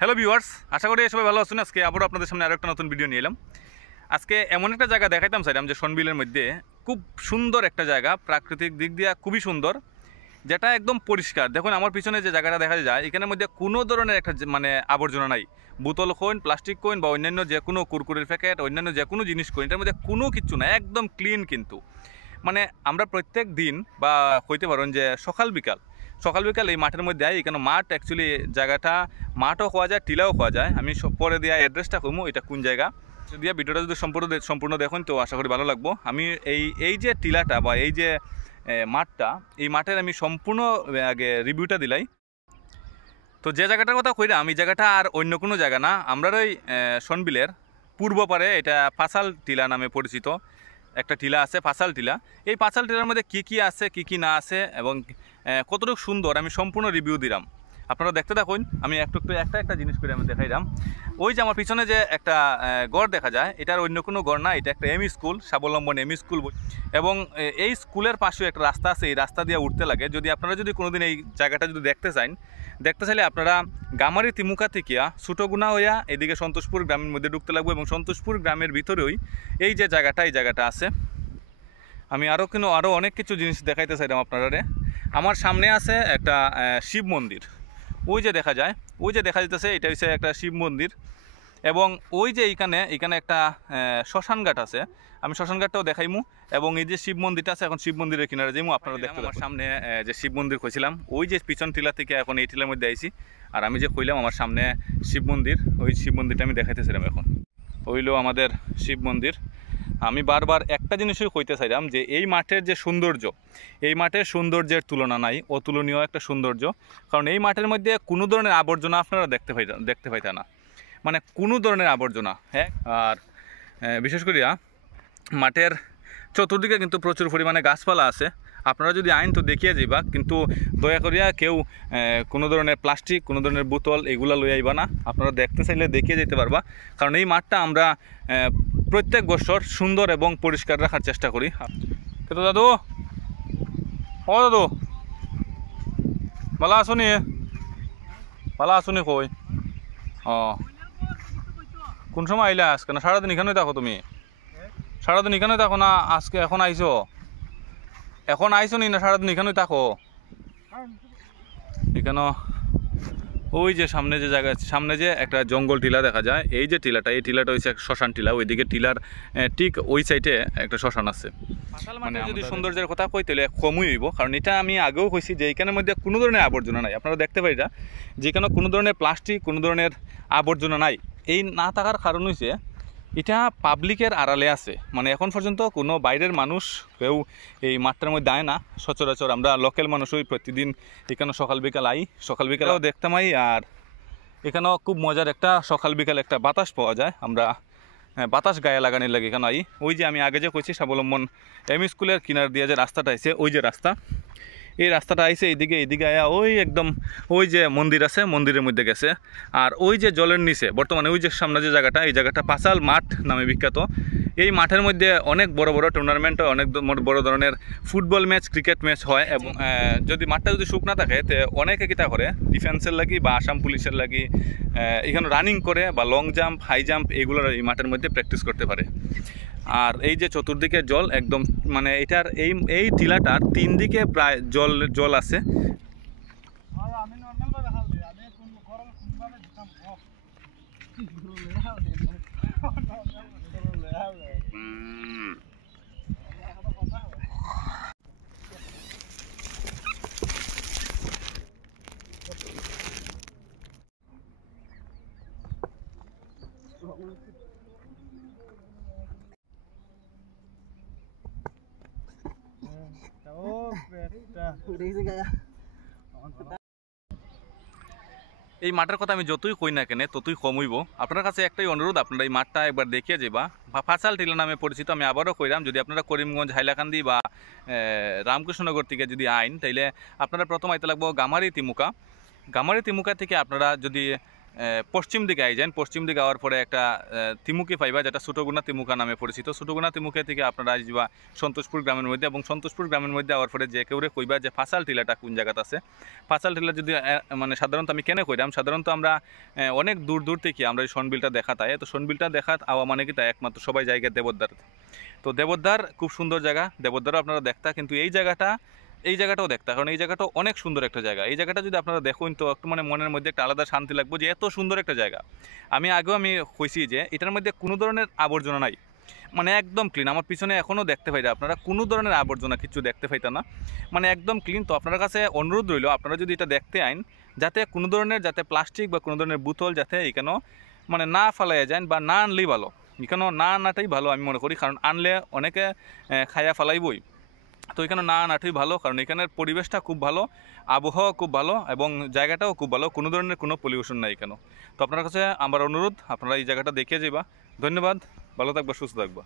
Hello viewers, আশা করি সবাই ভালো আছেন। আজকে আবারও আপনাদের সামনে আরও একটা নতুন ভিডিও নিয়ে এলাম। আজকে এমন একটা জায়গা দেখাইতাম চাইলাম যে সনবিলের মধ্যে খুব সুন্দর একটা জায়গা, প্রাকৃতিক দিক দিয়ে খুবই সুন্দর, যেটা একদম পরিষ্কার। দেখুন আমার পিছনে যে জায়গাটা দেখা যায়, এখানের মধ্যে কোনো ধরনের একটা মানে আবর্জনা নাই। বোতল কইন, প্লাস্টিক কইন বা অন্যান্য যে কোনো কুরকুরের প্যাকেট, অন্যান্য যে কোনো জিনিস কইন, এটার মধ্যে কোনো কিছু নাই, একদম ক্লিন। কিন্তু মানে আমরা প্রত্যেক দিন বা হইতে পারেন যে সকাল বিকাল এই মাঠের মধ্যে আই। এখানে মাঠ অ্যাকচুয়ালি জায়গাটা মাঠও খাওয়া যায়, টিলাও খাওয়া যায়। আমি পরে দেওয়া অ্যাড্রেসটা কমু এটা কোন জায়গা যদি ভিডিওটা যদি সম্পূর্ণ দেখুন তো আশা করি ভালো লাগবো। আমি এই যে টিলাটা বা এই যে মাঠটা, এই মাঠের আমি সম্পূর্ণ আগে রিভিউটা দিলাই। তো যে জায়গাটার কথা কইরা আমি, জায়গাটা আর অন্য কোনো জায়গা না, আমরা ওই সনবিলের পূর্ব পারে, এটা পাঁচাল টিলা নামে পরিচিত একটা টিলা আছে, পাঁচাল টিলা। এই পাঁচাল টিলার মধ্যে কী আছে কী না আছে এবং কতটুকু সুন্দর আমি সম্পূর্ণ রিভিউ দিলাম। আপনারা দেখতে থাকুন। আমি একটা জিনিস করে আমি দেখাইলাম। ওই যে আমার পিছনে যে একটা গড় দেখা যায়, এটার অন্য কোনো গড় না, এটা একটা এমই স্কুল, স্বাবলম্বন এমই স্কুল। এবং এই স্কুলের পাশেও একটা রাস্তা আছে, এই রাস্তা দিয়ে উঠতে লাগে। যদি আপনারা কোনোদিন এই জায়গাটা যদি দেখতে চাইলে আপনারা গামারি তিমুকা থেকে ছোটগুনা হইয়া এদিকে সন্তোষপুর গ্রামের মধ্যে ঢুকতে লাগবে এবং সন্তোষপুর গ্রামের ভিতরেই এই যে জায়গাটা আছে। আমি আরও অনেক কিছু জিনিস দেখাইতে চাইলাম আপনারা। আমার সামনে আছে একটা শিব মন্দির, ওই যে দেখা যেতেছে, এটা হচ্ছে একটা শিব মন্দির। এবং ওই যে এখানে একটা শ্মশান ঘাট আছে, আমি শ্মশান ঘাটটাও দেখাইমু। এবং এই যে শিব মন্দিরটা আছে, এখন শিব মন্দিরের কিনারে যাইমু। আপনারা দেখতে আমার সামনে যে শিব মন্দির কইছিলাম, ওই যে পিছন টিলা থেকে এখন এই টিলার মধ্যে আইছি। আর আমি যে কইলাম আমার সামনে শিব মন্দির, ওই শিব মন্দিরটা আমি দেখাইতেছিলাম। এখন হইল আমাদের শিব মন্দির। আমি বারবার একটা জিনিসই কইতে চাইলাম যে এই মাঠের যে সৌন্দর্য, এই মাঠের সৌন্দর্যের তুলনা নাই, অতুলনীয় একটা সৌন্দর্য। কারণ এই মাঠের মধ্যে কোনো ধরনের আবর্জনা আপনারা দেখতে পাইতা না, মানে কোনো ধরনের আবর্জনা। হ্যাঁ, আর বিশেষ করিয়া মাঠের চতুর্দিকে কিন্তু প্রচুর পরিমাণে গাছপালা আছে। আপনারা যদি আইন তো দেখিয়ে যাইবা, কিন্তু দয়া করিয়া কেউ কোনো ধরনের প্লাস্টিক, কোনো ধরনের বোতল এগুলা লই আইবা না। আপনারা দেখতে চাইলে দেখিয়ে যেতে পারবা। কারণ এই মাঠটা আমরা প্রত্যেক বছর সুন্দর এবং পরিষ্কার রাখার চেষ্টা করি। কিন্তু দাদু, ও দাদু, ভালো আসুনি? কই? ও, কোন সময় আইলা আজকে? না সারাদিন এখানেই থাকো তুমি? সারাদিন এখানেই থাকো না আজকে? এখন আইসো নি না সারাদিন এখানেই থাকো? এখানে ওই যে সামনে যে জায়গা, সামনে যে একটা জঙ্গল টিলা দেখা যায়, এই যে টিলাটা, এই টিলাটা হচ্ছে এক শ্মশান টিলা। ওইদিকে টিলার ঠিক ওই সাইডে একটা শ্মশান আছে। মানে যদি সৌন্দর্যের কথা কই তাহলে কমই হইব। কারণ এটা আমি আগেও কইছি যে এইখানের মধ্যে কোনো ধরনের আবর্জনা নাই। আপনারা দেখতে পাইরা যেখানে কোনো ধরনের প্লাস্টিক, কোনো ধরনের আবর্জনা নাই। এই না থাকার কারণ হইছে এটা পাবলিকের আড়ালে আছে। মানে এখন পর্যন্ত কোনো বাইরের মানুষ কেউ এই মাঠটার মধ্যে আয় না। সচরাচর আমরা লোকাল মানুষই প্রতিদিন এখানে সকাল বিকালেও দেখতাম আই। আর এখানেও খুব মজার একটা সকাল বিকাল একটা বাতাস পাওয়া যায়। আমরা বাতাস গায়ে লাগানোর লাগে এখানে আই। ওই যে আমি আগে যে কইছি স্বাবলম্বন এমই স্কুলের কিনার দিয়ে যে রাস্তাটা আছে, ওই যে রাস্তা, এই রাস্তাটা আইছে এইদিকে আয়া ওই একদম ওই যে মন্দির আছে, মন্দিরের মধ্যে গেছে। আর ওই যে জলের নিচে বর্তমানে ওই যে সামনে যে জায়গাটা, এই জায়গাটা পাঁচাল মাঠ নামে বিখ্যাত। এই মাঠের মধ্যে অনেক বড় বড় টুর্নামেন্ট হয়, অনেক বড় ধরনের ফুটবল ম্যাচ, ক্রিকেট ম্যাচ হয়। এবং যদি মাঠটা যদি শুকনা থাকে তো অনেকে কিতা করে ডিফেন্সের লাগি বা আসাম পুলিশের লাগি এখানে রানিং করে বা লং জাম্প, হাই জাম্প এগুলো এই মাঠের মধ্যে প্র্যাকটিস করতে পারে। আর এই যে চতুর্দিকে জল একদম, মানে এটার এই টিলাটার 3 দিকে প্রায় জল আছে। এই মাঠের কথা আমি যতই কই না কেন ততই কম হইব। আপনার কাছে একটাই অনুরোধ, আপনারা এই মাঠটা একবার দেখিয়ে যাবা। পাঁচাল টিলা নামে পরিচিত। আমি আবারও কইলাম, যদি আপনারা করিমগঞ্জ, হাইলাকান্দি বা রামকৃষ্ণনগর থেকে যদি আইন, তাইলে আপনারা প্রথম আইতে লাগবো গামারি তিমুকা থেকে। আপনারা যদি পশ্চিম দিকে আই যান, পশ্চিম দিকে আওয়ার পরে একটা তিমুকি পাইবা, যেটা ছোটগুনা তিমুকা নামে পরিচিত। ছোটগুনা তিমুকে থেকে আপনারা আসবা সন্তোষপুর গ্রামের মধ্যে, এবং সন্তোষপুর গ্রামের মধ্যে আওয়ার পরে যে কেউরে কইবা যে ফাঁসাল টিলাটা কোন জায়গাতে আছে। ফাঁসাল টিলা যদি মানে সাধারণত আমি কেন কইরাম, সাধারণত আমরা অনেক দূর দূর থেকে আমরা এই শোনবিলটা দেখা তাই, তো শোনবিলটা দেখাত আওয়া মানে কি তাই একমাত্র সবাই জায়গায় দেবদ্বার। তো দেবদ্বার খুব সুন্দর জায়গা, দেবদ্বারও আপনারা দেখতা, কিন্তু এই জায়গাটাও দেখতে, কারণ এই জায়গাটাও অনেক সুন্দর একটা জায়গা। এই জায়গাটা যদি আপনারা দেখুন তো একটু মানে মনের মধ্যে একটা আলাদা শান্তি লাগবে যে এত সুন্দর একটা জায়গা। আগেও আমি কইছি যে এটার মধ্যে কোনো ধরনের আবর্জনা নাই, মানে একদম ক্লিন। আমার পিছনে এখনও দেখতে পাই আপনারা কোনো ধরনের আবর্জনা কিছু দেখতে পাইতা না, মানে একদম ক্লিন। তো আপনার কাছে অনুরোধ রইল, আপনারা যদি এটা দেখতে আইন, যাতে কোনো ধরনের যাতে প্লাস্টিক বা কোনো ধরনের বোতল যাতে এখানেও মানে না ফালাইয়া যান, বা না আনলেই ভালো, এখানেও না আনাটাই ভালো আমি মনে করি। কারণ আনলে অনেকে খাইয়া ফালাইবই, তো এখানে না আনাটাই ভালো, কারণ এখানের পরিবেশটা খুব ভালো, আবহাওয়া খুব ভালো, এবং জায়গাটাও খুব ভালো, কোনো ধরনের কোনো পলিউশন নাই এখানেও। তো আপনার কাছে আমার অনুরোধ, আপনারা এই জায়গাটা দেখে যাবা। ধন্যবাদ, ভালো থাকবা, সুস্থ থাকবা।